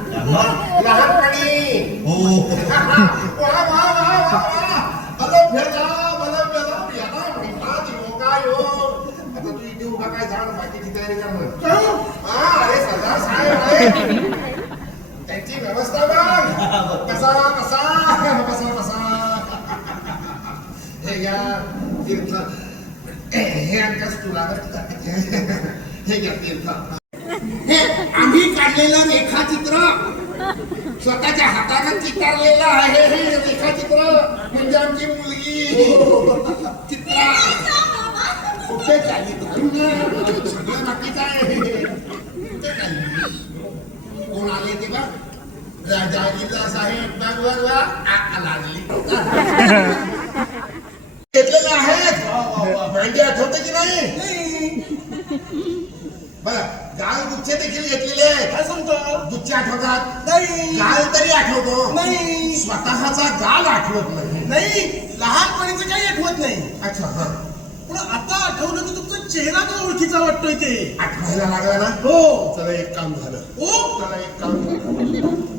लहानपणी हो वा वा वा वा मला भेला काय हो आता तू इथे उभा काय झाड बाकीची तयारी करणार अरे सरदार साहेब त्यांची व्यवस्था बघ कसा कसा कसा कसा हे घ्या तीर्थ हे अंकस तुला हे घ्या तीर्थ हे आम्ही काढलेलं रेखाचित्र स्वतःच्या हाताने चितारलेलं आहे हे रेखाचित्र म्हणजे आमची मुलगी चित्रा कुठे चालली सगळं बाकीचं आहे कुठे चालली कोण आले ते बघ राजाजीला साहेब बघ बघ लागली घेतलेले आहेत म्हणजे आठवतं की नाही बघा गाल गुच्छे देखील घेतलेले आहेत काय सांगतो गुच्छे आठवतात नाही गाल तरी आठवतो नाही स्वतःचा गाल आठवत नाही लहानपणीचं काही आठवत नाही अच्छा हा पण आता आठवलं की तुमचा चेहरा तो ओळखीचा वाटतोय ते आठवायला लागला ना हो चला एक काम झालं हो चला एक काम झालं